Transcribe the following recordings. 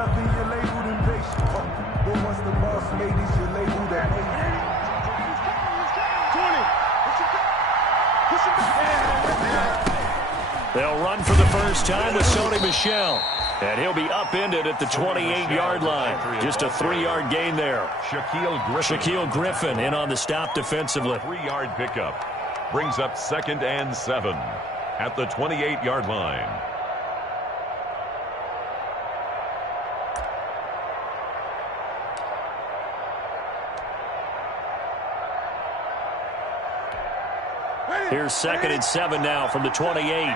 nothing, you're labeled impatient. But once the boss ladies, you're labeled amazing. 20. They'll run for the first time with Sony Michel. And he'll be upended at the 28-yard line. Just a 3-yard gain there. Shaquille Griffin in on the stop defensively. 3-yard pickup. Brings up 2nd and 7 at the 28-yard line. Here's 2nd and 7 now from the 28.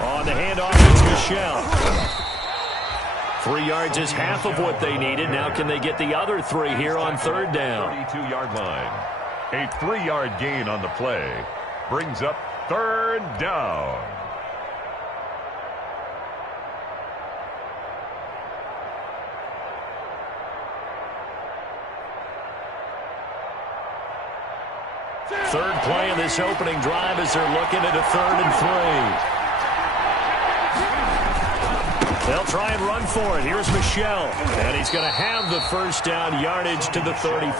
On the handoff, it's Michel. 3 yards is half of what they needed. Now can they get the other 3 here on 3rd down? 32-yard line. A 3-yard gain on the play. Brings up 3rd down. Third play of this opening drive as they're looking at a 3rd and 3. They'll try and run for it. Here's Michel. And he's going to have the first down yardage to the 35.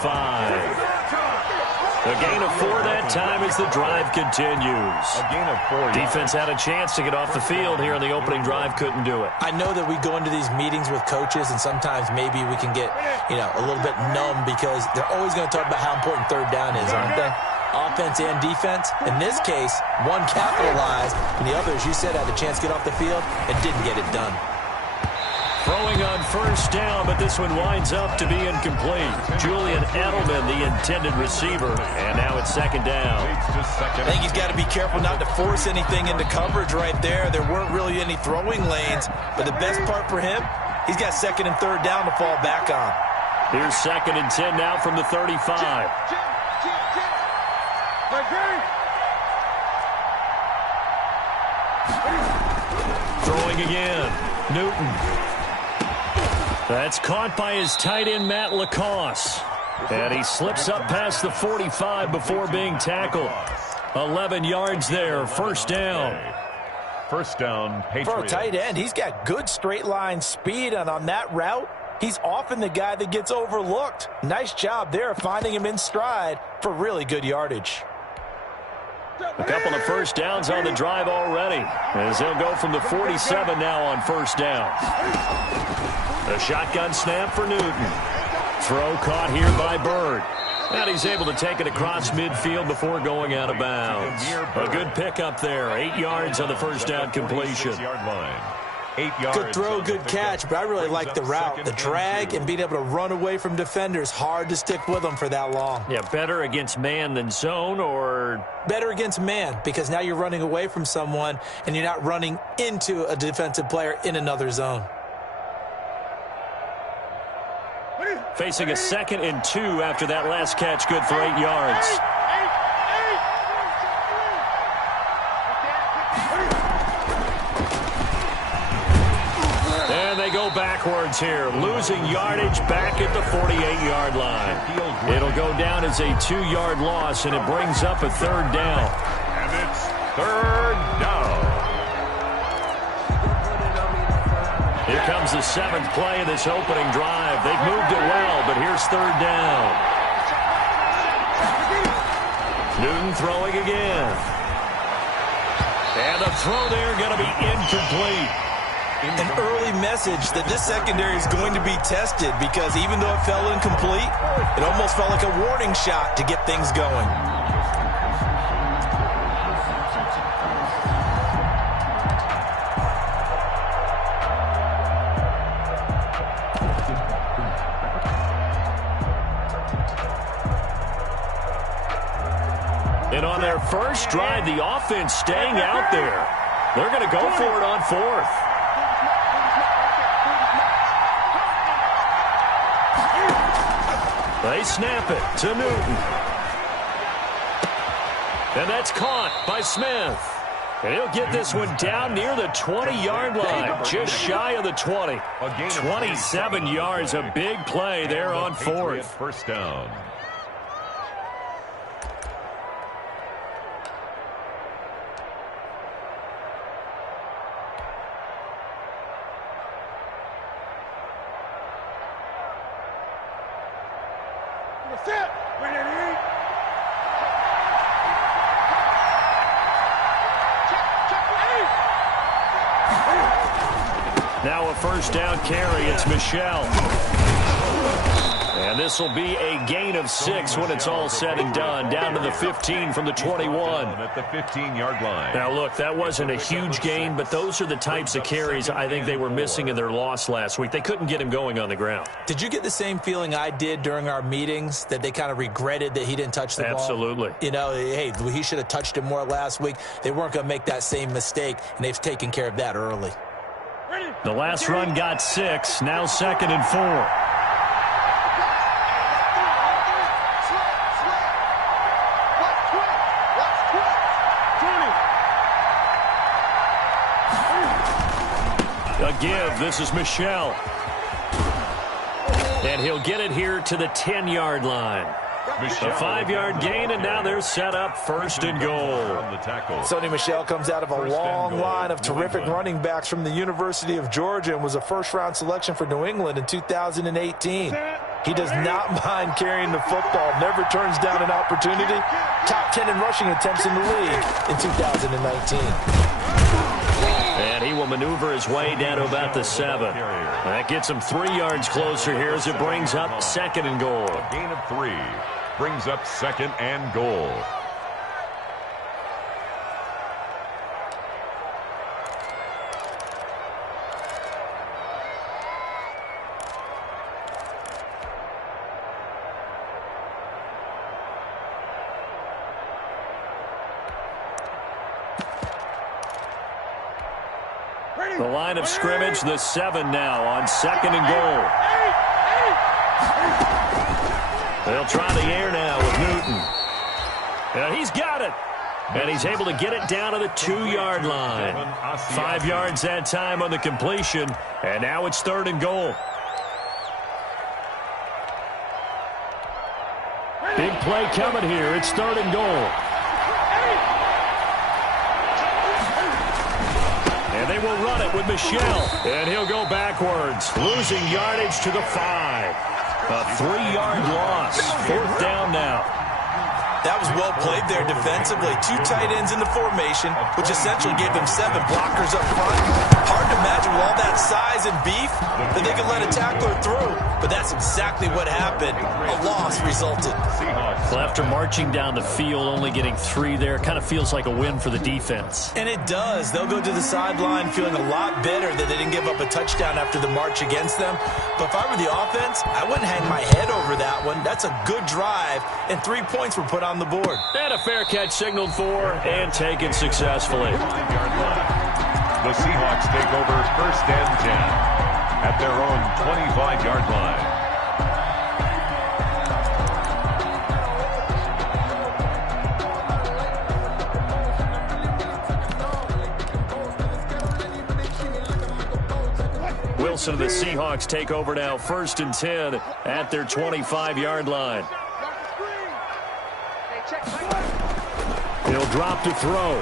A gain of 4 that time as the drive continues. A gain of 4. Defense had a chance to get off the field here in the opening drive. Couldn't do it. I know that we go into these meetings with coaches, and sometimes maybe we can get, a little bit numb because they're always going to talk about how important 3rd down is, aren't they? Offense and defense. In this case, one capitalized, and the other, as you said, had a chance to get off the field and didn't get it done. Throwing on first down, but this one winds up to be incomplete. Julian Edelman, the intended receiver, and now it's 2nd down. I think he's got to be careful not to force anything into coverage right there. There weren't really any throwing lanes, but the best part for him, he's got 2nd and 3rd down to fall back on. Here's 2nd and 10 now from the 35. Throwing again. Newton. That's caught by his tight end, Matt Lacoste. And he slips up past the 45 before being tackled. 11 yards there. First down. First down, Patriots. For a tight end, he's got good straight line speed, and on that route, he's often the guy that gets overlooked. Nice job there finding him in stride for really good yardage. A couple of first downs on the drive already, as he'll go from the 47 now on first down. A shotgun snap for Newton. Throw caught here by Bird. And he's able to take it across midfield before going out of bounds. A good pickup there. 8 yards on the first down completion. Good throw, good catch, but I really like the route. The drag and being able to run away from defenders. Hard to stick with them for that long. Yeah, better against man than zone, or? Better against man, because now you're running away from someone and you're not running into a defensive player in another zone. Facing a 2nd and 2 after that last catch, good for 8 yards. And they go backwards here, losing yardage back at the 48-yard line. It'll go down as a 2-yard loss, and it brings up a 3rd down. And it's 3rd down. Here comes the 7th play of this opening drive. They've moved it well, but here's 3rd down. Newton throwing again. And the throw there going to be incomplete. An early message that this secondary is going to be tested, because even though it fell incomplete, it almost felt like a warning shot to get things going. And on their first drive, the offense staying out there. They're going to go for it on 4th. They snap it to Newton. And that's caught by Smith. And he'll get this one down near the 20-yard line, just shy of the 20. 27 yards, a big play there on 4th. First down. Now a first down carry. It's Michel. And this will be a gain of 6 when it's all said and done. Down to the 15 from the 21. At the 15-yard line. Now, look, that wasn't a huge gain, but those are the types of carries I think they were missing in their loss last week. They couldn't get him going on the ground. Did you get the same feeling I did during our meetings, that they kind of regretted that he didn't touch the ball? Absolutely. You know, hey, he should have touched it more last week. They weren't going to make that same mistake, and they've taken care of that early. The last run got 6. Now 2nd and 4. A give. This is Michel. And he'll get it here to the 10-yard line. A 5-yard gain, and now they're set up 1st and goal. Sonny Michel comes out of a long line of terrific running backs from the University of Georgia and was a first-round selection for New England in 2018. He does not mind carrying the football, never turns down an opportunity. Top 10 in rushing attempts in the league in 2019. And he will maneuver his way down to about the 7. That gets him 3 yards closer here as it brings up 2nd and goal. A gain of 3 brings up 2nd and goal. The line of scrimmage, the 7 now on 2nd and goal. They'll try the air now with Newton. And he's got it. And he's able to get it down to the 2-yard line. 5 yards that time on the completion. And now it's 3rd and goal. Big play coming here. It's 3rd and goal. And they will run it with Michel. And he'll go backwards, losing yardage to the 5. A 3-yard loss. 4th down now. That was well played there defensively. 2 tight ends in the formation, which essentially gave them 7 blockers up front. Hard to imagine with all that size and beef that they could let a tackler through. But that's exactly what happened. A loss resulted. Well, after marching down the field, only getting 3 there, kind of feels like a win for the defense. And it does. They'll go to the sideline feeling a lot better that they didn't give up a touchdown after the march against them. But if I were the offense, I wouldn't hang my head over that one. That's a good drive, and 3 points were put on the board. And a fair catch signaled for and taken successfully. The Seahawks take over 1st and 10 at their own 25-yard line. Wilson and the Seahawks take over now 1st and 10 at their 25-yard line. He'll drop to throw.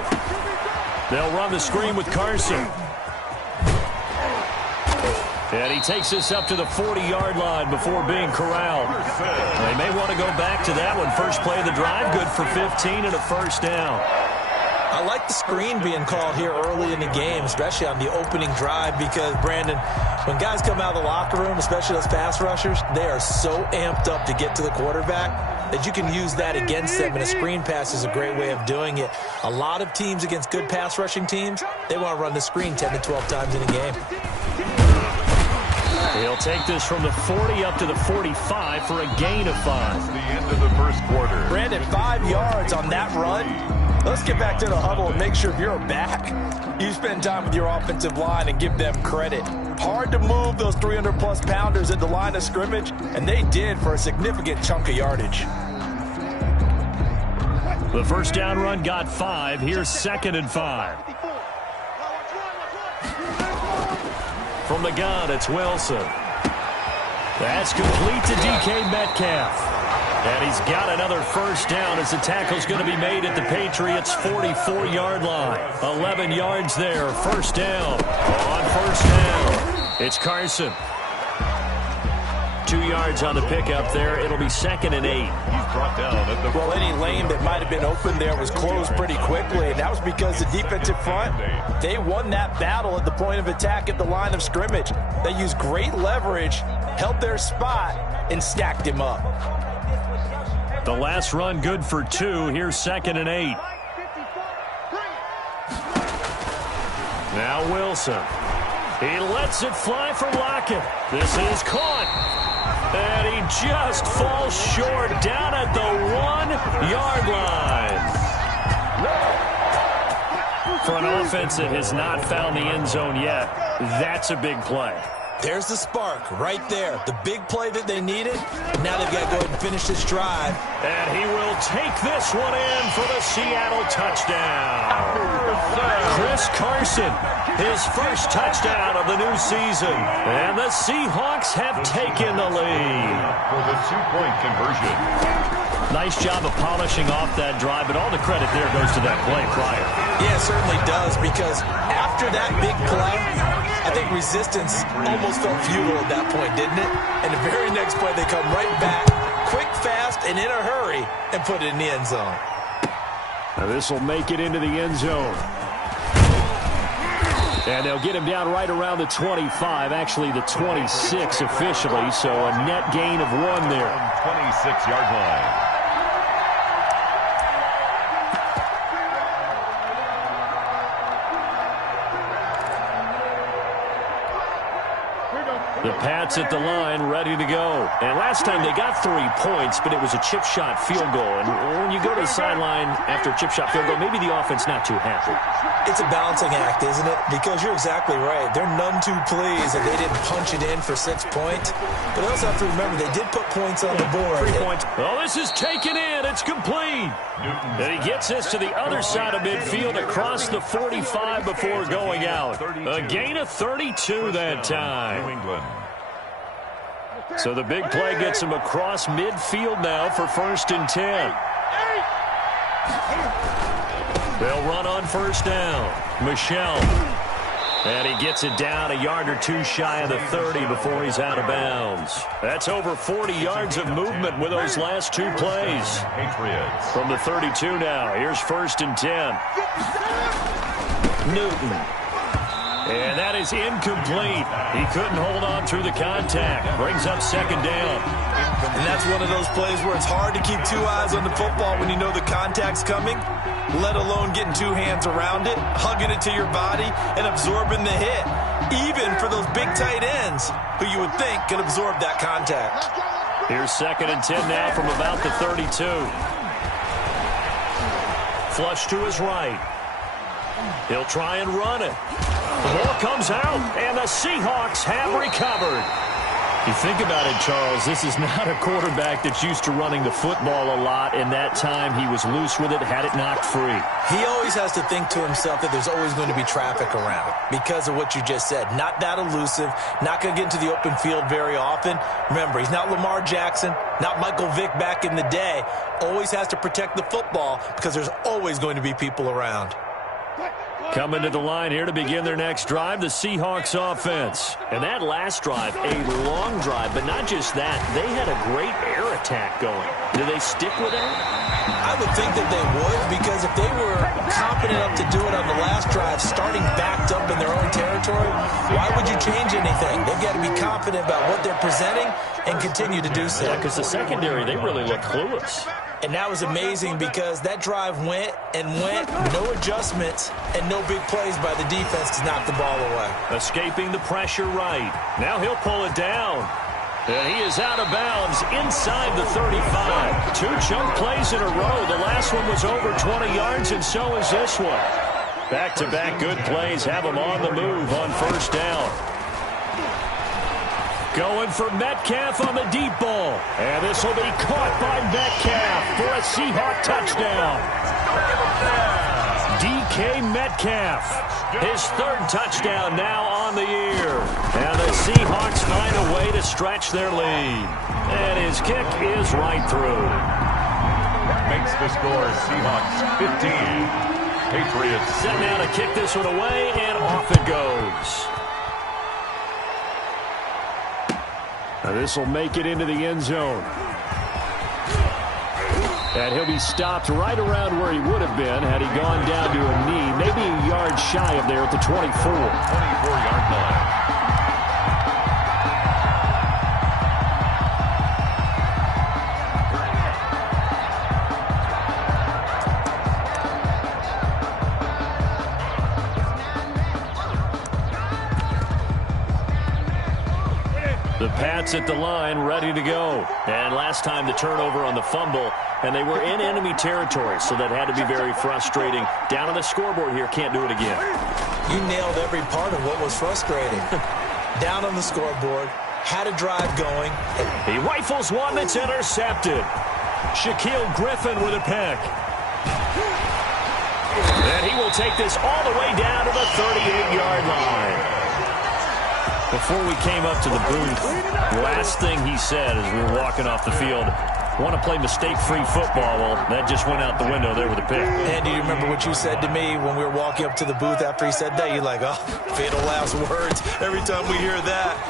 They'll run the screen with Carson. And he takes this up to the 40-yard line before being corralled. They may want to go back to that one. First play of the drive, good for 15 and a 1st down. I like the screen being called here early in the game, especially on the opening drive, because, Brandon, when guys come out of the locker room, especially those pass rushers, they are so amped up to get to the quarterback that you can use that against them, and a screen pass is a great way of doing it. A lot of teams against good pass rushing teams, they want to run the screen 10 to 12 times in a game. He'll take this from the 40 up to the 45 for a gain of 5. The end of the 1st quarter. Brandon, 5 yards on that run. Let's get back to the huddle and make sure if you're back, you spend time with your offensive line and give them credit. Hard to move those 300-plus pounders at the line of scrimmage, and they did for a significant chunk of yardage. The 1st down run got 5. Here's 2nd and 5. From the gun, it's Wilson. That's complete to DK Metcalf. And he's got another 1st down as the tackle's going to be made at the Patriots' 44-yard line. 11 yards there, 1st down. On 1st down, it's Carson. 2 yards on the pickup there. It'll be 2nd and 8. He's brought down at the... Well, any lane that might have been open there was closed pretty quickly, and that was because the defensive front, they won that battle at the point of attack at the line of scrimmage. They used great leverage, held their spot, and stacked him up. The last run good for 2. Here's 2nd and 8. Now Wilson. He lets it fly for Lockett. This is caught. And he just falls short down at the 1-yard line. For an offense that has not found the end zone yet, that's a big play. There's the spark right there. The big play that they needed. Now they've got to go ahead and finish this drive. And he will take this one in for the Seattle touchdown. Chris Carson, his first touchdown of the new season. And the Seahawks have taken the lead. For the 2-point conversion. Nice job of polishing off that drive, but all the credit there goes to that play prior. Yeah, it certainly does, because after that big play, I think resistance almost felt futile at that point, didn't it? And the very next play, they come right back, quick, fast, and in a hurry, and put it in the end zone. Now this will make it into the end zone. And they'll get him down right around the 25, actually the 26 officially, so a net gain of 1 there. 26-yard line. The Pats at the line, ready to go. And last time they got 3 points, but it was a chip shot field goal. And when you go to the sideline after a chip shot field goal, maybe the offense not too happy. It's a balancing act, isn't it? Because you're exactly right. They're none too pleased that they didn't punch it in for 6 points. But they also have to remember they did put points on the board. 3 points. Oh, this is taken in. It's complete. And he gets this to the other side of midfield across the 45 before going out. A gain of 32 that time. New England. So the big play gets him across midfield now for 1st and 10. They'll run on 1st down. Michelle. And he gets it down a yard or 2 shy of the 30 before he's out of bounds. That's over 40 yards of movement with those last 2 plays. Patriots. From the 32 now, here's 1st and 10. Newton. And that is incomplete. He couldn't hold on through the contact. Brings up 2nd down. And that's one of those plays where it's hard to keep 2 eyes on the football when you know the contact's coming, let alone getting 2 hands around it, hugging it to your body, and absorbing the hit, even for those big tight ends who you would think can absorb that contact. Here's 2nd and 10 now from about the 32. Flush to his right. He'll try and run it. The ball comes out, and the Seahawks have recovered. You think about it, Charles, this is not a quarterback that's used to running the football a lot, and that time he was loose with it, had it knocked free. He always has to think to himself that there's always going to be traffic around because of what you just said. Not that elusive, not going to get into the open field very often. Remember, he's not Lamar Jackson, not Michael Vick back in the day. Always has to protect the football because there's always going to be people around. Coming to the line here to begin their next drive, the Seahawks offense. And that last drive, a long drive, but not just that. They had a great air attack going. Do they stick with that? I would think that they would, because if they were confident enough to do it on the last drive, starting backed up in their own territory, why would you change anything? They've got to be confident about what they're presenting and continue to do so. Yeah, because the secondary, they really look clueless. And that was amazing because that drive went and went, no adjustments, and no big plays by the defense to knock the ball away. Escaping the pressure right. Now he'll pull it down. And he is out of bounds inside the 35. 2 chunk plays in a row. The last one was over 20 yards, and so is this one. Back-to-back good plays have him on the move on 1st down. Going for Metcalf on the deep ball. And this will be caught by Metcalf for a Seahawk touchdown. DK Metcalf, his 3rd touchdown now on the year. And the Seahawks find a way to stretch their lead. And his kick is right through. Makes the score Seahawks 15. Patriots. Set now to kick this one away, and off it goes. This will make it into the end zone. And he'll be stopped right around where he would have been had he gone down to a knee, maybe a yard shy of there at the 24. 24-yard line. The Pats at the line, ready to go. And last time the turnover on the fumble, and they were in enemy territory, so that had to be very frustrating. Down on the scoreboard here, can't do it again. You nailed every part of what was frustrating. Down on the scoreboard, had a drive going. He rifles one that's intercepted. Shaquille Griffin with a pick. And he will take this all the way down to the 38-yard line. Before we came up to the booth, last thing he said as we were walking off the field, want to play mistake-free football. Well, that just went out the window there with a pick. And do you remember what you said to me when we were walking up to the booth after he said that? You're like, oh, fatal last words. Every time we hear that,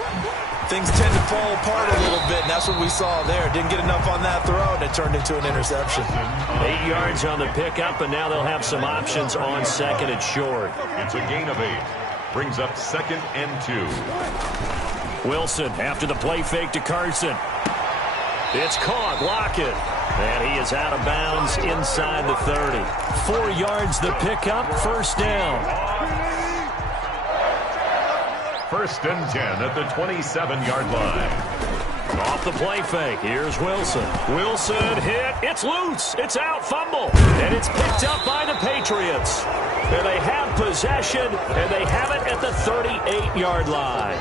things tend to fall apart a little bit, and that's what we saw there. Didn't get enough on that throw, and it turned into an interception. 8 yards on the pickup, and now they'll have some options on second and short. It's a gain of 8. Brings up 2nd and 2. Wilson after the play fake to Carson. It's caught. Lockett. And he is out of bounds inside the 30. 4 yards the pickup. First down. 1st and 10 at the 27-yard line. Off the play fake. Here's Wilson. Wilson hit. It's loose. It's out. Fumble. And it's picked up by the Patriots. And they have possession, and they have it at the 38-yard line.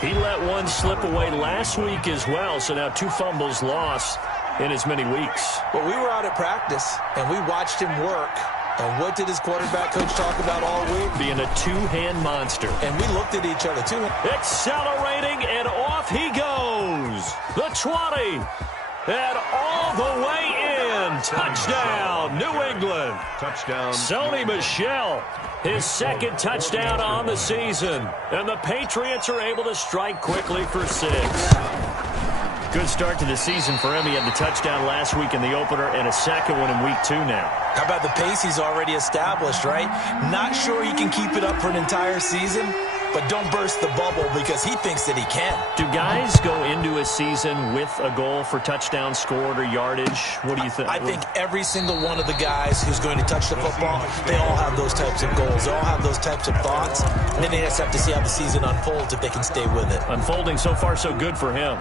He let one slip away last week as well, so now 2 fumbles lost in as many weeks. Well, we were out at practice, and we watched him work. And what did his quarterback coach talk about all week? Being a two-hand monster. And we looked at each other, too. Accelerating, and off he goes. The 20. And all the way in. Touchdown, New England. Touchdown. Sony Michel, his 2nd touchdown on the season. And the Patriots are able to strike quickly for 6. Good start to the season for him. He had the touchdown last week in the opener and a 2nd one in week 2 now. How about the pace he's already established, right? Not sure he can keep it up for an entire season, but don't burst the bubble because he thinks that he can. Do guys go into a season with a goal for touchdown scored or yardage? What do you think? I think every single one of the guys who's going to touch the football, they all have those types of goals. They all have those types of thoughts. And then they just have to see how the season unfolds if they can stay with it. Unfolding so far so good for him.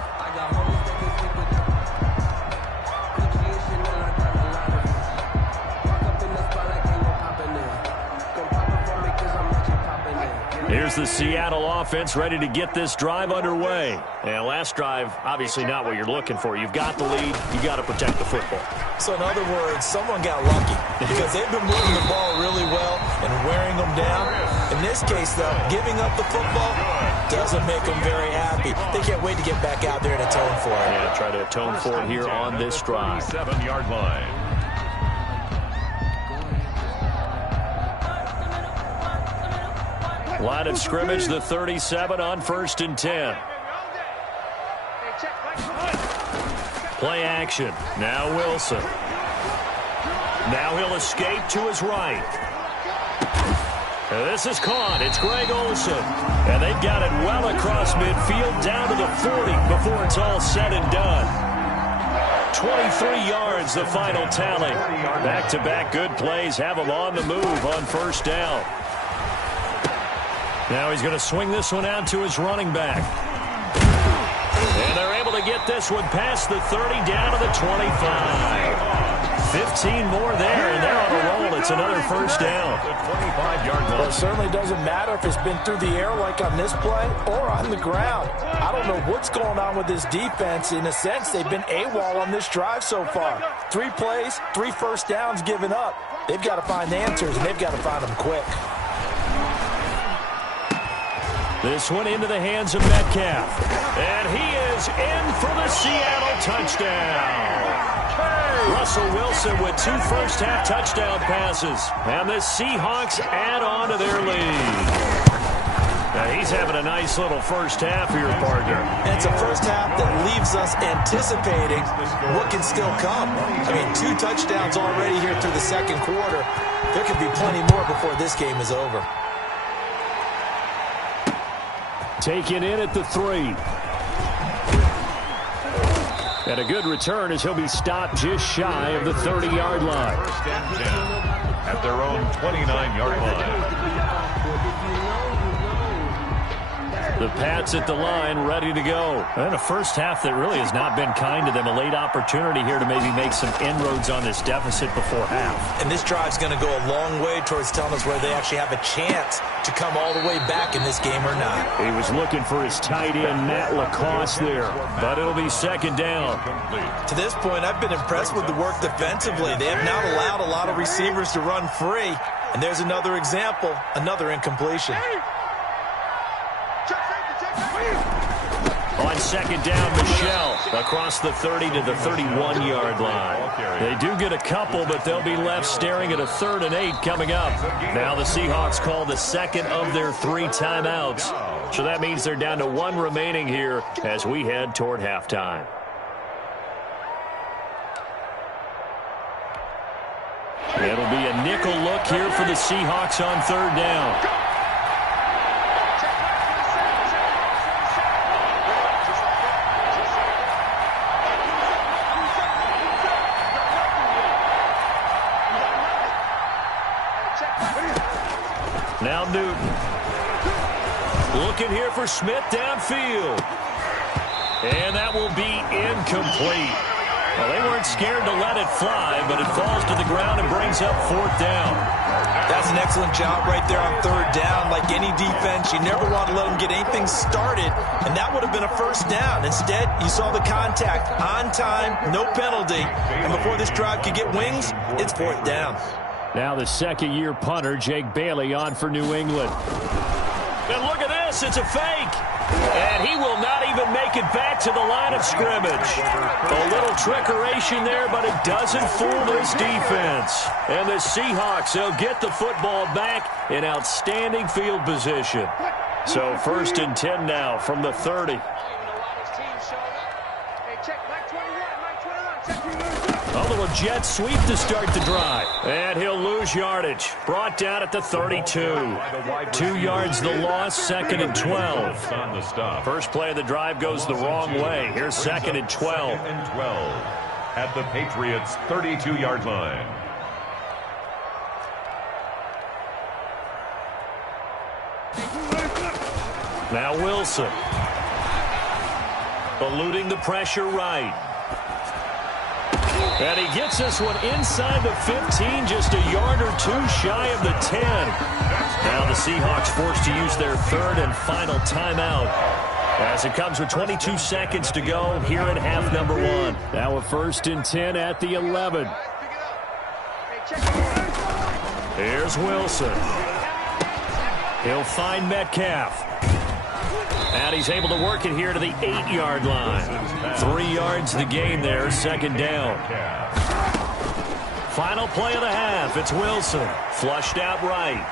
Here's the Seattle offense ready to get this drive underway. And last drive, obviously not what you're looking for. You've got the lead. You've got to protect the football. So in other words, someone got lucky because they've been moving the ball really well and wearing them down. In this case, though, giving up the football doesn't make them very happy. They can't wait to get back out there and atone for it. Yeah, try to atone for it here on this drive. 7-yard line. Line of scrimmage, the 37 on 1st and 10. Play action. Now Wilson. Now he'll escape to his right. This is caught. It's Greg Olsen. And they've got it well across midfield down to the 40 before it's all said and done. 23 yards, the final tally. Back-to-back good plays have him on the move on 1st down. Now he's going to swing this one out to his running back. And they're able to get this one past the 30 down to the 25. 15 more there, and they're on a roll. It's another 1st down. 25-yard line. Well, it certainly doesn't matter if it's been through the air like on this play or on the ground. I don't know what's going on with this defense. In a sense, they've been AWOL on this drive so far. 3 plays, 3 first downs given up. They've got to find the answers, and they've got to find them quick. This one into the hands of Metcalf. And he is in for the Seattle touchdown. Russell Wilson with 2 first-half touchdown passes. And the Seahawks add on to their lead. He's having a nice little first half here, partner. And it's a first half that leaves us anticipating what can still come. I mean, 2 touchdowns already here through the second quarter. There could be plenty more before this game is over. Taken in at the 3. And a good return as he'll be stopped just shy of the 30-yard line. First and 10 at their own 29-yard line. The Pats at the line, ready to go. And a first half that really has not been kind to them. A late opportunity here to maybe make some inroads on this deficit before half. And this drive's going to go a long way towards telling us whether they actually have a chance to come all the way back in this game or not. He was looking for his tight end, Matt Lacoste, there. But it'll be second down. To this point, I've been impressed with the work defensively. They have not allowed a lot of receivers to run free. And there's another example, another incompletion. On second down, Michel across the 30 to the 31-yard line. They do get a couple, but they'll be left staring at a 3rd and 8 coming up. Now the Seahawks call the second of their 3 timeouts. So that means they're down to 1 remaining here as we head toward halftime. It'll be a nickel look here for the Seahawks on 3rd down. Now Newton. Looking here for Smith downfield. And that will be incomplete. Well, they weren't scared to let it fly, but it falls to the ground and brings up 4th down. That's an excellent job right there on 3rd down. Like any defense, you never want to let them get anything started, and that would have been a first down. Instead, you saw the contact on time, no penalty, and before this drive could get wings, it's 4th down. Now the second-year punter, Jake Bailey, on for New England. And look at this, it's a fake. And he will not even make it back to the line of scrimmage. A little trickeration there, but it doesn't fool this defense. And the Seahawks, they'll get the football back in outstanding field position. So 1st and 10 now from the 30. A little jet sweep to start the drive. And he'll lose yardage. Brought down at the 32. 2 yards the loss, 2nd and 12. First play of the drive goes the wrong way. Here's 2nd and 12. 2nd and 12 at the Patriots' 32-yard line. Now Wilson. Eluding the pressure right. And he gets this one inside the 15, just a yard or 2 shy of the 10. Now the Seahawks forced to use their 3rd and final timeout as it comes with 22 seconds to go here in half number 1. Now a 1st and 10 at the 11. Here's Wilson. He'll find Metcalf. And he's able to work it here to the 8-yard line. 3 yards the gain there, 2nd down. Final play of the half. It's Wilson. Flushed out right.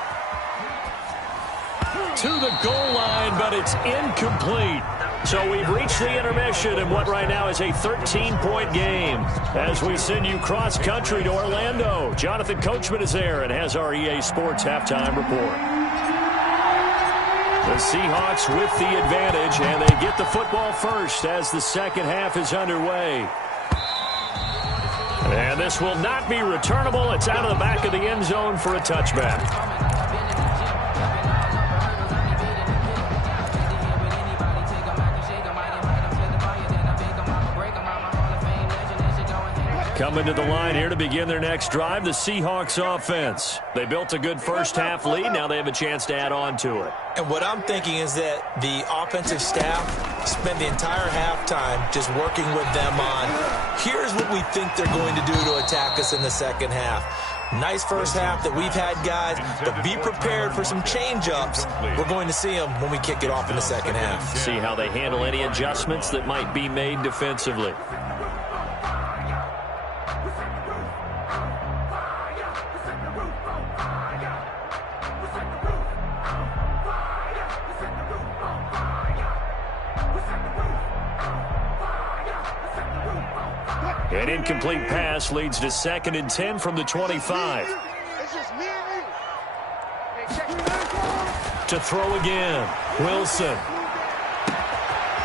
To the goal line, but it's incomplete. So we've reached the intermission in what right now is a 13-point game. As we send you cross-country to Orlando, Jonathan Coachman is there and has our EA Sports halftime report. The Seahawks with the advantage, and they get the football first as the second half is underway. And this will not be returnable. It's out of the back of the end zone for a touchback. Coming to the line here to begin their next drive, the Seahawks offense. They built a good first half lead. Now they have a chance to add on to it. And what I'm thinking is that the offensive staff spent the entire halftime just working with them on, here's what we think they're going to do to attack us in the second half. Nice first half that we've had, guys, but be prepared for some change-ups. We're going to see them when we kick it off in the second half. See how they handle any adjustments that might be made defensively. An incomplete pass leads to 2nd and 10 from the 25. To throw again, Wilson.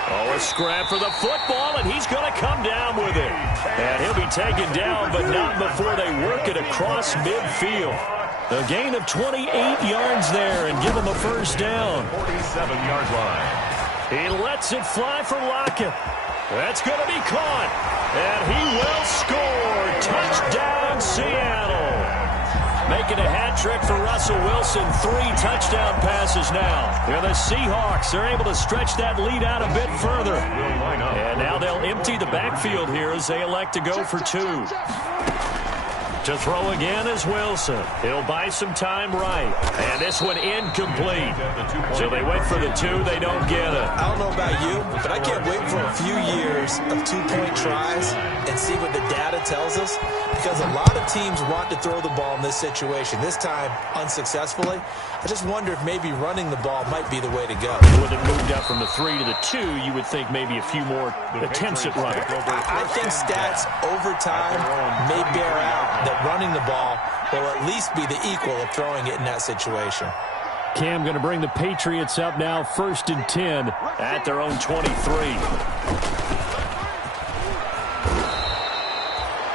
Oh, a scrap for the football, and he's going to come down with it. And he'll be taken down, but not before they work it across midfield. A gain of 28 yards there and give him a first down. 47-yard line. He lets it fly for Lockett. That's going to be caught. And he will score. Touchdown, Seattle. Making a hat trick for Russell Wilson. 3 touchdown passes now. And the Seahawks are able to stretch that lead out a bit further. And now they'll empty the backfield here as they elect to go for 2. To throw again is Wilson. He'll buy some time right. And this one incomplete. So they went for the 2. They don't get it. I don't know about you, but I can't wait for a few years of 2-point tries and see what the data tells us. Because a lot of teams want to throw the ball in this situation. This time, unsuccessfully. I just wonder if maybe running the ball might be the way to go. Would have moved up from the 3 to the 2, you would think maybe a few more attempts at running. I think stats over time may bear out that running the ball will at least be the equal of throwing it in that situation. Cam going to bring the Patriots up now, 1st and 10 at their own 23.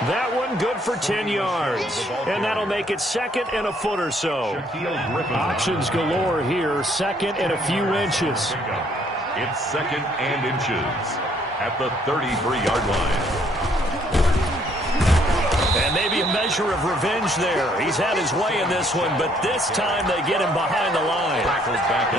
That one good for 10 yards. And that'll make it 2nd and a foot or so. Options galore here, 2nd and a few inches. It's 2nd and inches at the 33-yard line. And maybe a measure of revenge there. He's had his way in this one, but this time they get him behind the line.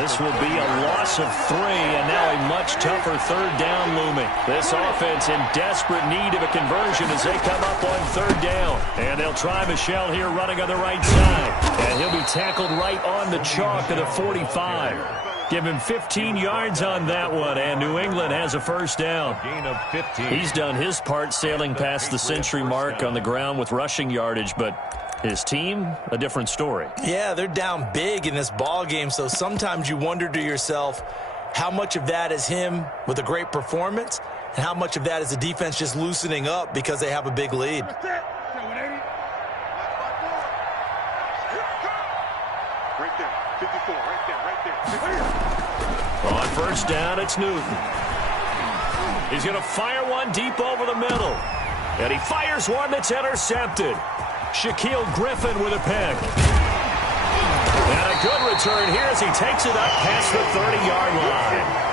This will be a loss of 3, and now a much tougher 3rd down looming. This offense in desperate need of a conversion as they come up on 3rd down. And they'll try Michel here running on the right side. And he'll be tackled right on the chalk of the 45. Give him 15 yards on that one, and New England has a first down. Gain of 15. He's done his part sailing past the century mark on the ground with rushing yardage, but his team, a different story. Yeah, they're down big in this ball game, so sometimes you wonder to yourself how much of that is him with a great performance and how much of that is the defense just loosening up because they have a big lead. Right there, 54, right there. On first down, it's Newton. He's going to fire one deep over the middle. And he fires one that's intercepted. Shaquille Griffin with a pick. And a good return here as he takes it up past the 30-yard line.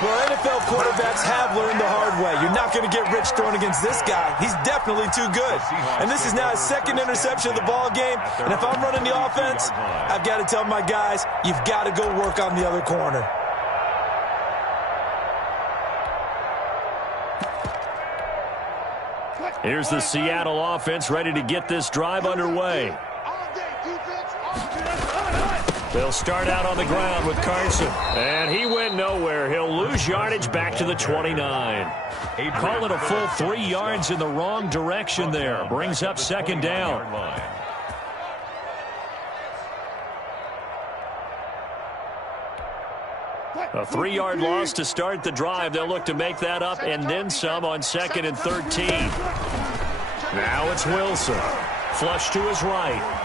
Well, NFL quarterbacks have learned the hard way. You're not going to get rich throwing against this guy. He's definitely too good. And this is now his 2nd interception of the ball game. And if I'm running the offense, I've got to tell my guys, you've got to go work on the other corner. Here's the Seattle offense ready to get this drive underway. They'll start out on the ground with Carson. And he went nowhere. He'll lose yardage back to the 29. Call it a full 3 yards in the wrong direction there. Brings up 2nd down. A 3-yard loss to start the drive. They'll look to make that up and then some on 2nd and 13. Now it's Wilson. Flush to his right.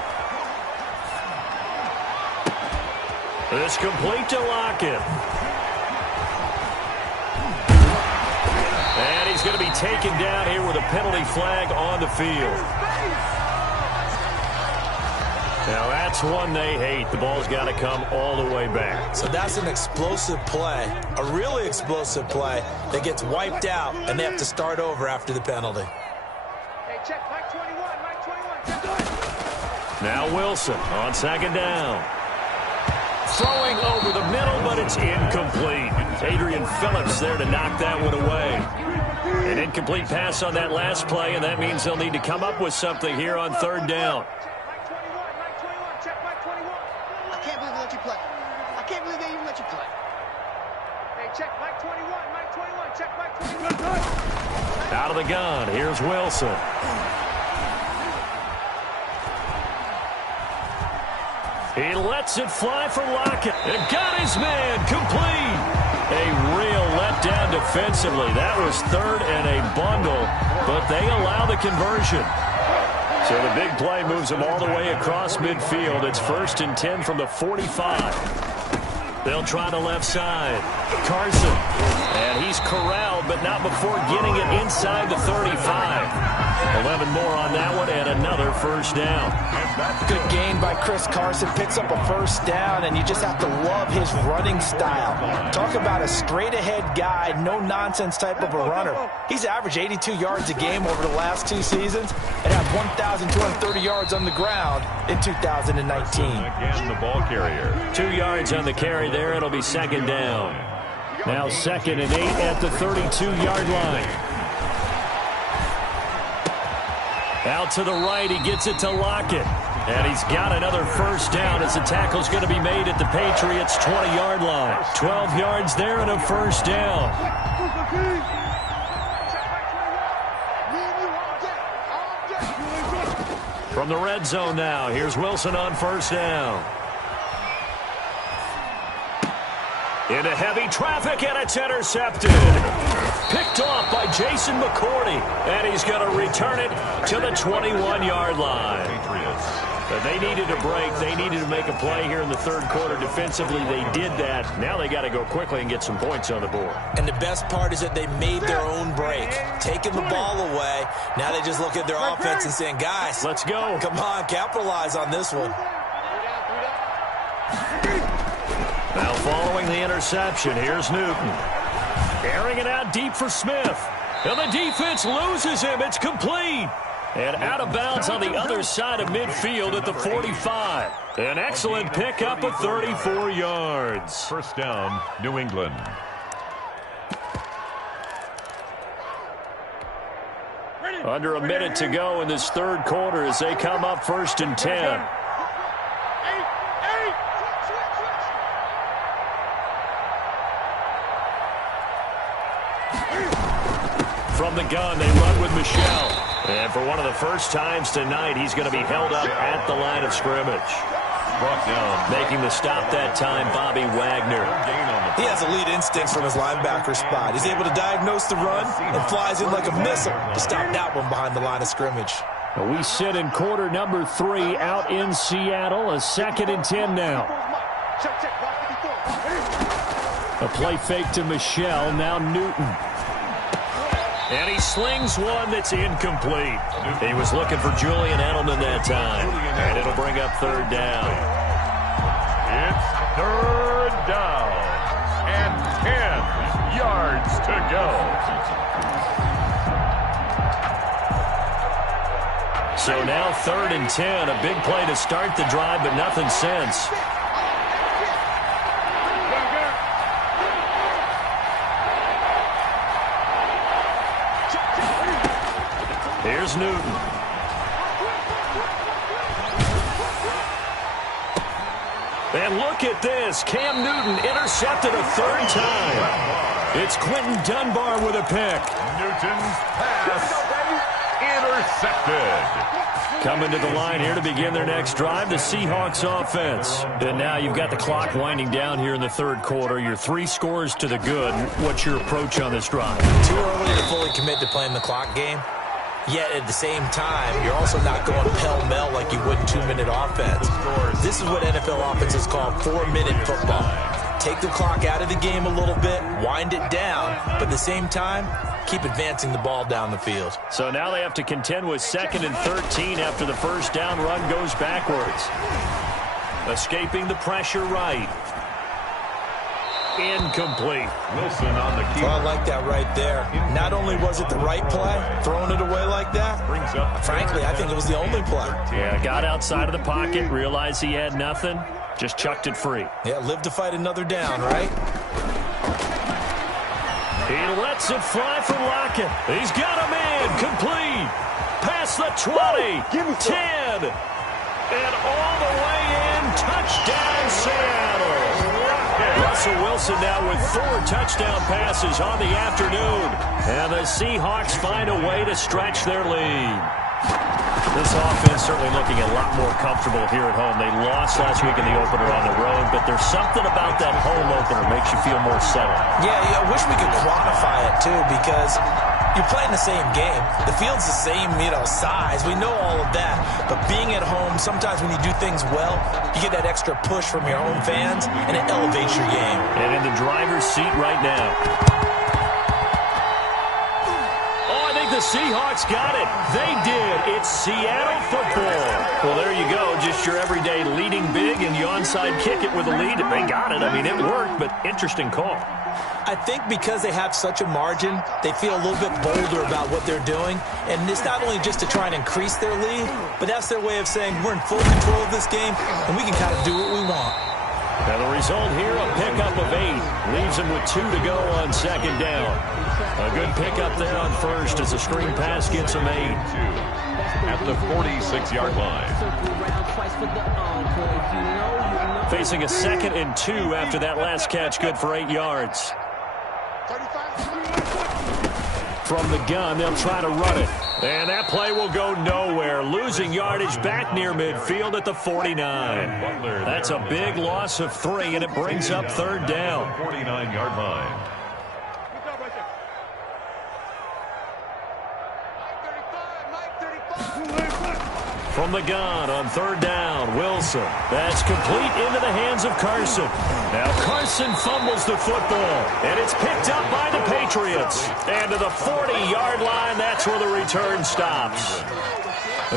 It's complete to Lockett. And he's going to be taken down here with a penalty flag on the field. Now that's one they hate. The ball's got to come all the way back. So that's an explosive play, a really explosive play that gets wiped out, and they have to start over after the penalty. Hey, check Mike 21. Now Wilson on 2nd down. Throwing over the middle, but it's incomplete. Adrian Phillips there to knock that one away. An incomplete pass on that last play, and that means they'll need to come up with something here on 3rd down. I can't believe they let you play. I can't believe they even let you play. Hey, check Mike 21. Check Mike 21. Out of the gun, here's Wilson. He lets it fly for Lockett. And got his man complete. A real letdown down defensively. That was third and a bundle, but they allow the conversion. So the big play moves them all the way across midfield. It's 1st and 10 from the 45. They'll try the left side. Carson. And he's corralled, but not before getting it inside the 35. 11 more on that one, and another first down. Good gain by Chris Carson. Picks up a first down, and you just have to love his running style. Talk about a straight-ahead guy, no-nonsense type of a runner. He's averaged 82 yards a game over the last 2 seasons and had 1,230 yards on the ground in 2019. Again, the ball carrier. 2 yards on the carry there. It'll be 2nd down. Now 2nd and 8 at the 32-yard line. Out to the right, he gets it to Lockett. And he's got another first down as the tackle's going to be made at the Patriots' 20-yard line. 12 yards there and a first down. From the red zone now, here's Wilson on first down. Into heavy traffic, and it's intercepted. Picked off by Jason McCourty, and he's going to return it to the 21-yard line. But they needed a break. They needed to make a play here in the third quarter. Defensively, they did that. Now they got to go quickly and get some points on the board. And the best part is that they made their own break, taking the ball away. Now they just look at their offense and saying, guys, let's go. Come on, capitalize on this one. Now following the interception, here's Newton. Airing it out deep for Smith. And the defense loses him. It's complete. And out of bounds on the other side of midfield at the 45. An excellent pickup of 34 yards. First down, New England. Under a minute to go in this third quarter as they come up 1st and 10. From the gun, they run with Michel. And for one of the first times tonight, he's going to be held up at the line of scrimmage. Brought down. Making the stop that time, Bobby Wagner. He has elite instincts from his linebacker spot. He's able to diagnose the run and flies in like a missile to stop that one behind the line of scrimmage. We sit in quarter number 3 out in Seattle. A 2nd and 10 now. A play fake to Michel. Now Newton. And he slings one that's incomplete. He was looking for Julian Edelman that time. And it'll bring up 3rd down. It's 3rd down. And 10 yards to go. So now 3rd and 10. A big play to start the drive, but nothing since. Here's Newton. And look at this. Cam Newton intercepted a 3rd time. It's Quentin Dunbar with a pick. Newton's pass intercepted. Coming to the line here to begin their next drive, the Seahawks offense. And now you've got the clock winding down here in the third quarter. Your 3 scores to the good. What's your approach on this drive? Too early to fully commit to playing the clock game. Yet at the same time, you're also not going pell-mell like you would in 2-minute offense. This is what NFL offenses call 4-minute football. Take the clock out of the game a little bit, wind it down, but at the same time, keep advancing the ball down the field. So now they have to contend with 2nd and 13 after the first down run goes backwards. Escaping the pressure right. Incomplete. Wilson on the key. Well, I like that right there. Not only was it the right play, throwing it away like that, Brings up. frankly, I think it was the only play. Yeah, got outside of the pocket, realized he had nothing, just chucked it free. Yeah, live to fight another down, right? He lets it fly for Lockett. He's got a man complete. Past the 20, 10, and all the way in. Touchdown, Seattle. Russell Wilson now with 4 touchdown passes on the afternoon. And the Seahawks find a way to stretch their lead. This offense certainly looking a lot more comfortable here at home. They lost last week in the opener on the road, but there's something about that home opener makes you feel more settled. Yeah, I wish we could quantify it, too, because you're playing the same game. The field's the same, size. We know all of that. But being at home, sometimes when you do things well, you get that extra push from your home fans, and it elevates your game. And in the driver's seat right now. The Seahawks got it. They did. It's Seattle football. Well, there you go. Just your everyday leading big, and you onside kick it with a lead. They got it. I mean, it worked, but interesting call. I think because they have such a margin, they feel a little bit bolder about what they're doing. And it's not only just to try and increase their lead, but that's their way of saying we're in full control of this game, and we can kind of do what we want. Now the result here, a pickup of 8. Leaves them with 2 to go on second down. A good pickup there on first as a screen pass gets them 8. At the 46-yard line. Facing a 2nd and 2 after that last catch, good for 8 yards. From the gun, they'll try to run it. And that play will go nowhere. Losing yardage back near midfield at the 49. That's a big loss of 3, and it brings up 3rd down. 49-yard line. From the gun on 3rd down, Wilson. That's complete into the hands of Carson. Now Carson fumbles the football, and it's picked up by the Patriots. And to the 40-yard line, that's where the return stops.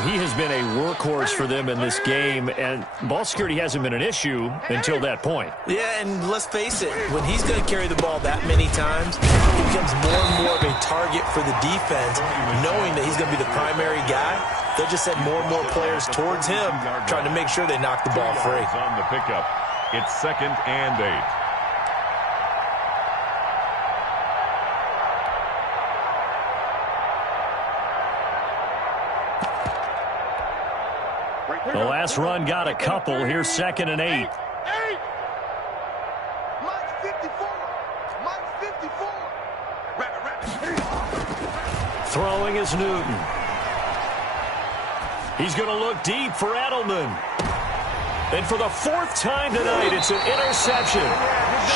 He has been a workhorse for them in this game, and ball security hasn't been an issue until that point. Yeah, and let's face it, when he's going to carry the ball that many times, he becomes more and more of a target for the defense, knowing that he's going to be the primary guy. They'll just send more and more players towards him, trying to make sure they knock the ball free. On the pickup, it's 2nd and 8. The last run got a couple. Here's 2nd and 8. Throwing is Newton. He's going to look deep for Edelman. And for the 4th time tonight, it's an interception.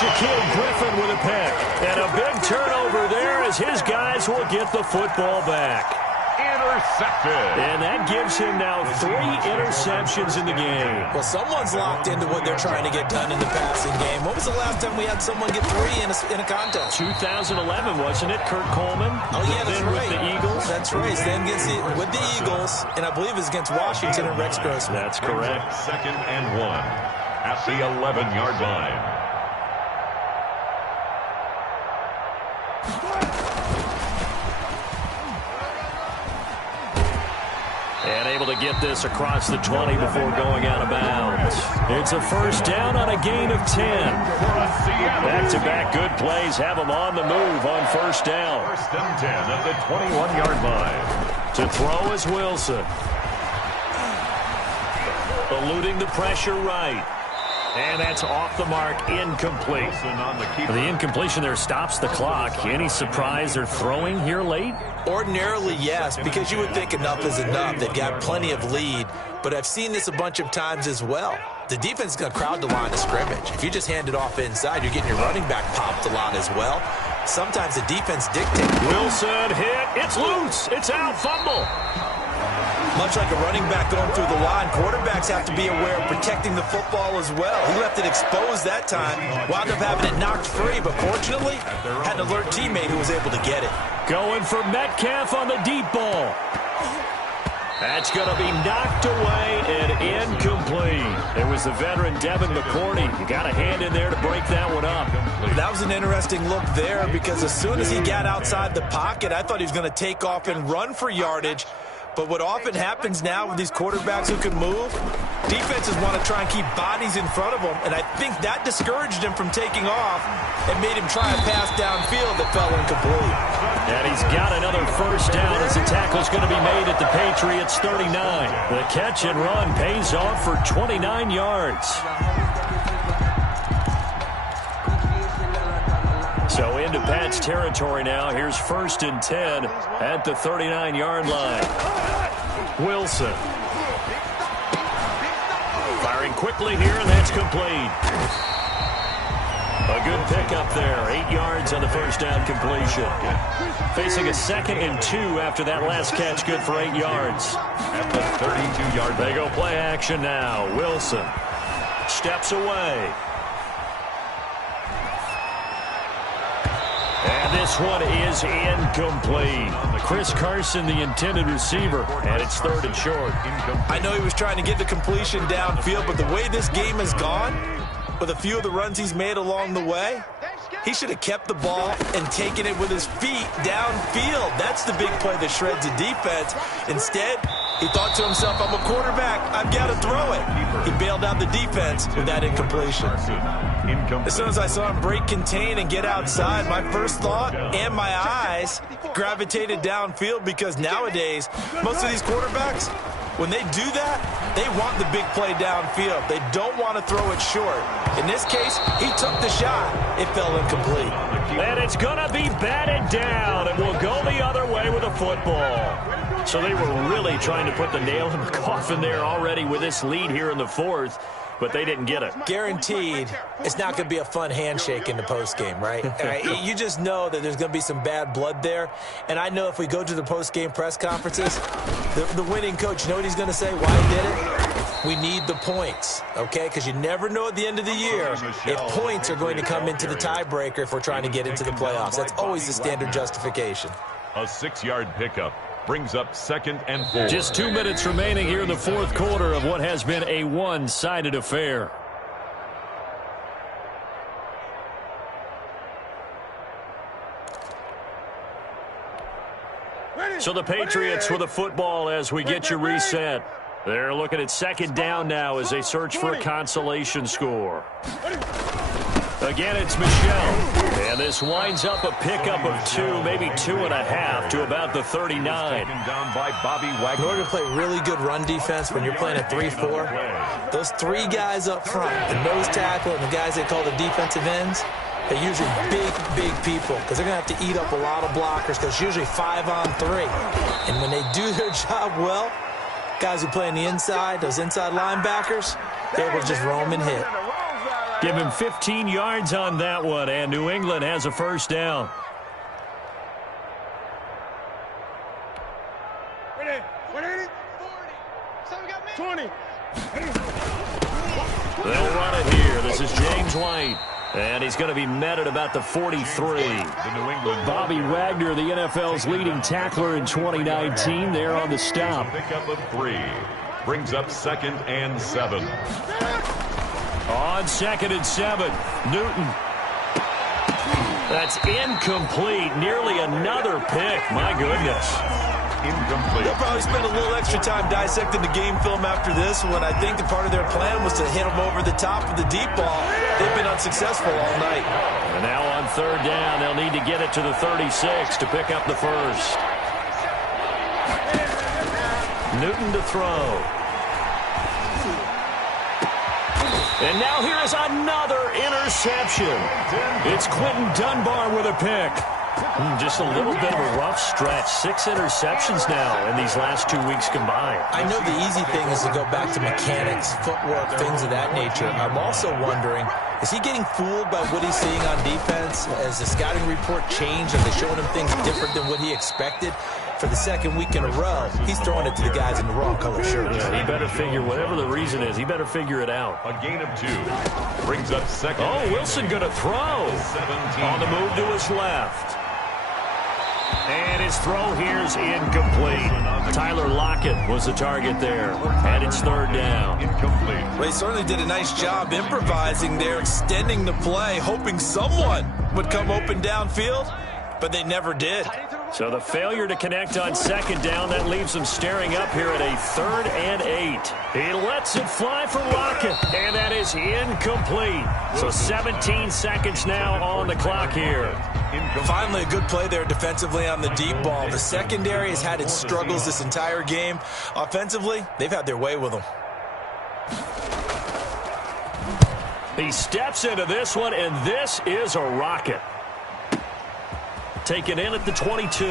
Shaquille Griffin with a pick. And a big turnover there as his guys will get the football back. Intercepted. And that gives him now 3 interceptions in the game. Well, someone's locked into what they're trying to get done in the passing game. When was the last time we had someone get 3 in a contest? 2011, wasn't it? Kurt Coleman? Oh, yeah, that's right. With the Eagles? That's right. Stan gets it with the Eagles, and I believe it's against Washington and Rex Grossman. That's correct. 2nd and 1 at the 11-yard line. And able to get this across the 20 before going out of bounds. It's a 1st down on a gain of 10. Back-to-back good plays have them on the move on 1st down. 1st and 10 at the 21-yard line. To throw is Wilson. Eluding the pressure right. And that's off the mark, incomplete. The incompletion there stops the clock. Any surprise they're throwing here late? Ordinarily, yes, because you would think enough is enough. They've got plenty of lead, but I've seen this a bunch of times as well. The defense is going to crowd the line of scrimmage. If you just hand it off inside, you're getting your running back popped a lot as well. Sometimes the defense dictates. Wilson hit. It's loose. It's out. Fumble. Much like a running back going through the line, quarterbacks have to be aware of protecting the football as well. He left it exposed that time, wound up having it knocked free, but fortunately, had an alert teammate who was able to get it. Going for Metcalf on the deep ball. That's going to be knocked away and incomplete. It was the veteran Devin McCourty. You got a hand in there to break that one up. That was an interesting look there because as soon as he got outside the pocket, I thought he was going to take off and run for yardage. But what often happens now with these quarterbacks who can move, defenses want to try and keep bodies in front of them, and I think that discouraged him from taking off and made him try a pass downfield that fell incomplete. And he's got another 1st down as the tackle's going to be made at the Patriots' 39. The catch and run pays off for 29 yards. So into Pat's territory now. Here's 1st and 10 at the 39-yard line. Wilson. Firing quickly here, and that's complete. A good pickup there. 8 yards on the first down completion. Facing a 2nd and 2 after that last catch, good for 8 yards. At the 32-yard line. They go play action now. Wilson steps away. And this one is incomplete. Chris Carson, the intended receiver, and it's 3rd and short. I know he was trying to get the completion downfield, but the way this game has gone, with a few of the runs he's made along the way, he should have kept the ball and taken it with his feet downfield. That's the big play that shreds a defense. Instead, he thought to himself, I'm a quarterback, I've got to throw it. He bailed out the defense with that incompletion. As soon as I saw him break contain and get outside, my first thought and my eyes gravitated downfield, because nowadays, most of these quarterbacks, when they do that, they want the big play downfield. They don't want to throw it short. In this case, he took the shot. It fell incomplete. And it's going to be batted down, and we'll go the other way with a football. So they were really trying to put the nail in the coffin there already with this lead here in the 4th, but they didn't get it. Guaranteed, it's not going to be a fun handshake in the postgame, right? You just know that there's going to be some bad blood there. And I know if we go to the postgame press conferences, the winning coach, you know what he's going to say? Why he did it? We need the points, okay? Because you never know at the end of the year if points are going to come into the tiebreaker if we're trying to get into the playoffs. That's always the standard justification. A 6-yard pickup brings up 2nd and 4. Just 2 minutes remaining here in the 4th quarter of what has been a one-sided affair. So the Patriots with the football as we get you reset. They're looking at 2nd down now as they search for a consolation score. Again, it's Michel. And this winds up a pickup of 2, maybe 2.5 to about the 39. Down by Bobby Wagner. In order to play really good run defense when you're playing a 3-4, those 3 guys up front, the nose tackle and the guys they call the defensive ends, they're usually big people, because they're going to have to eat up a lot of blockers, because it's usually 5-on-3. And when they do their job well, guys who play on the inside, those inside linebackers, they're able to just roam and hit. Give him 15 yards on that one, and New England has a first down. They'll run it here. This is James White. And he's going to be met at about the 43. Bobby Wagner, the NFL's leading tackler in 2019, there on the stop. Pickup of 3 brings up 2nd and 7. On 2nd and 7, Newton. That's incomplete. Nearly another pick. My goodness. Incomplete. They'll probably spend a little extra time dissecting the game film after this one. I think the part of their plan was to hit them over the top of the deep ball. They've been unsuccessful all night. And now on 3rd down, they'll need to get it to the 36 to pick up the first. Newton to throw. And now here is another interception. It's Quentin Dunbar with a pick. Just a little bit of a rough stretch. 6 interceptions now in these last 2 weeks combined. I know the easy thing is to go back to mechanics, footwork, things of that nature. I'm also wondering, is he getting fooled by what he's seeing on defense? Has the scouting report changed? Are they showing him things different than what he expected? For the 2nd week in a row, he's throwing it to the guys in the wrong color shirts. Yeah, he better figure, whatever the reason is, he better figure it out. A gain of 2 brings up 2nd. Oh, Wilson going to throw. 17. On the move to his left. And his throw here's incomplete. Tyler Lockett was the target there. And it's 3rd down. Incomplete. Well, he certainly did a nice job improvising there, extending the play, hoping someone would come open downfield, but they never did. So the failure to connect on 2nd down, that leaves them staring up here at a 3rd and 8. He lets it fly for Lockett, and that is incomplete. So 17 seconds now on the clock here. Finally, a good play there defensively on the deep ball. The secondary has had its struggles this entire game. Offensively, they've had their way with them. He steps into this one, and this is a rocket. Taken in at the 22.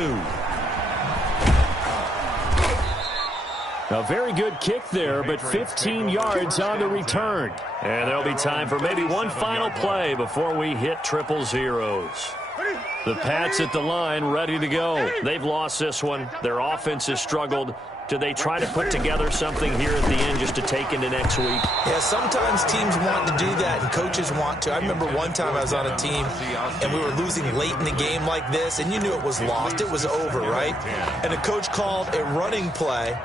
A very good kick there, but 15 yards on the return. And there'll be time for maybe one final play before we hit triple zeros. The Pats at the line, ready to go. They've lost this one. Their offense has struggled. Do they try to put together something here at the end just to take into next week? Yeah, sometimes teams want to do that and coaches want to. I remember one time I was on a team and we were losing late in the game like this, and you knew it was lost. It was over, right? And the coach called a running play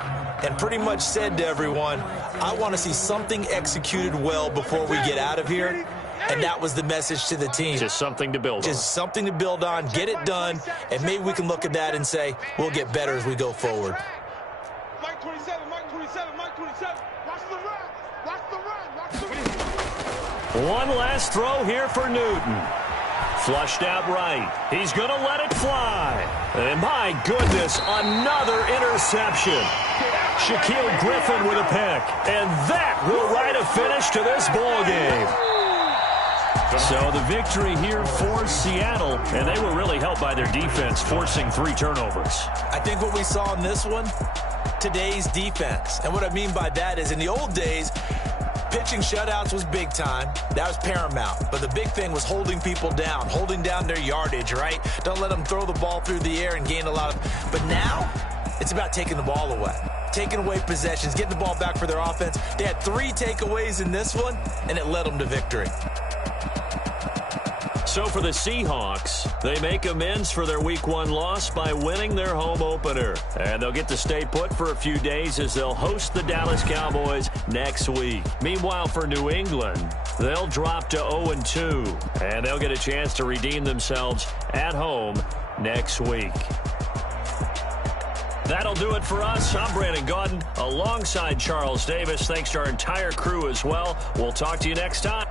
and pretty much said to everyone, I want to see something executed well before we get out of here. And that was the message to the team. Just something to build on. Just something to build on, get it done, and maybe we can look at that and say, we'll get better as we go forward. Mike 27, Mike 27, Mike 27. Watch the run. Watch the run. Watch the run. One last throw here for Newton. Flushed out right. He's going to let it fly. And my goodness, another interception. Shaquille Griffin with a pick. And that will write a finish to this ball game. So the victory here for Seattle, and they were really helped by their defense, forcing 3 turnovers. I think what we saw in this one, today's defense. And what I mean by that is in the old days, pitching shutouts was big time. That was paramount. But the big thing was holding people down, holding down their yardage, right? Don't let them throw the ball through the air and gain a lot of... But now, it's about taking the ball away. Taking away possessions, getting the ball back for their offense. They had 3 takeaways in this one, and it led them to victory. So for the Seahawks, they make amends for their Week 1 loss by winning their home opener. And they'll get to stay put for a few days as they'll host the Dallas Cowboys next week. Meanwhile, for New England, they'll drop to 0-2, and they'll get a chance to redeem themselves at home next week. That'll do it for us. I'm Brandon Gaudin alongside Charles Davis. Thanks to our entire crew as well. We'll talk to you next time.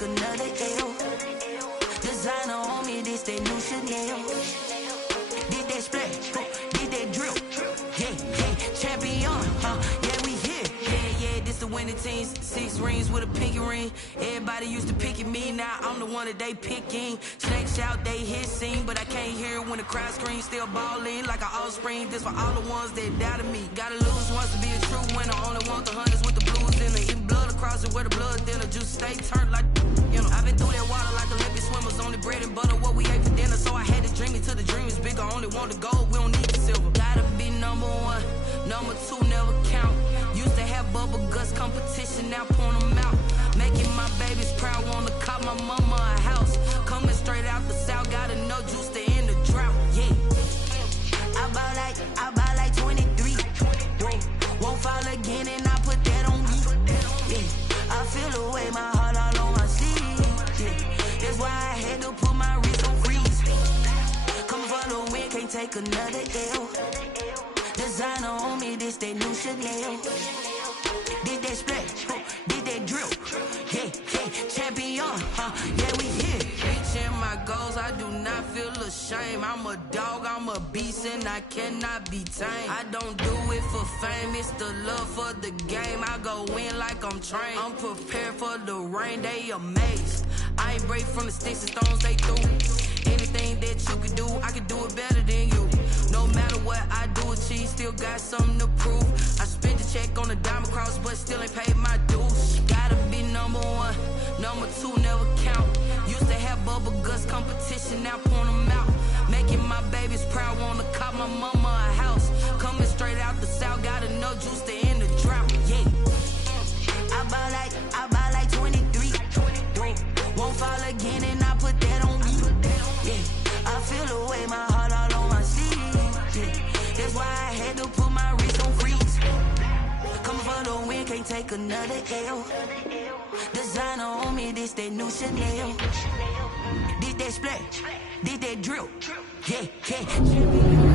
Another L. Designer on me, this that new Chanel. Did that splash, did that drill. Yeah, champion, yeah, we here. Yeah, this the winning teams. 6 rings with a pinky ring. Everybody used to pick at me, now I'm the one that they picking. Snakes shout, they hissing, but I can't hear when the crowd screams. Still balling like an offspring. This for all the ones that doubted me. Gotta lose once to be a true winner. Only want the hunters with the blues in it. Eating blood across it where the blood thinner. Juice stay turned like, you know. I've been through that water like Olympic swimmers. Only bread and butter what we ate for dinner. So I had to dream it till the dream is bigger. Only want the gold, we don't need the silver. Gotta be number 1, number 2 never count. Used to have bubble guts competition, now point them out. Making my babies proud, wanna cop my mama a house. Coming straight out the south, gotta know juice to end the drought. Yeah, I buy like 23. Won't fall again and I put that on me. Yeah, I feel the way, my heart all on my sleeve. Yeah, that's why I had to put my wrist on freeze. Coming for the win, can't take another L. Designer on me, this that new Chanel. Did that splash, did that drill. Yeah, champion, yeah, we here. Reaching my goals, I do not feel ashamed. I'm a dog, I'm a beast, and I cannot be tamed. I don't do it for fame, it's the love for the game. I go in like I'm trained. I'm prepared for the rain, they amazed. I ain't break from the sticks and stones they threw. Anything that you can do, I can do it better than you. No matter what I do, achieve, still got something to prove. I spent the check on the diamond cross, but still ain't paid my dues. Gotta be number 1, number 2 never count. Used to have bubble guts competition, now point them out. Making my babies proud, wanna cop my mama a house. Coming straight out the south, gotta know juice to end the drought. Yeah, I buy like 23. Won't fall again and I put that on me. Yeah, I feel the way, my heart all on my sleeve. Yeah, that's why I had to put my wrist on freeze. Coming for the win, can't take another L. Designer on me, this that new Chanel. Did that splash, did that drill. Yeah.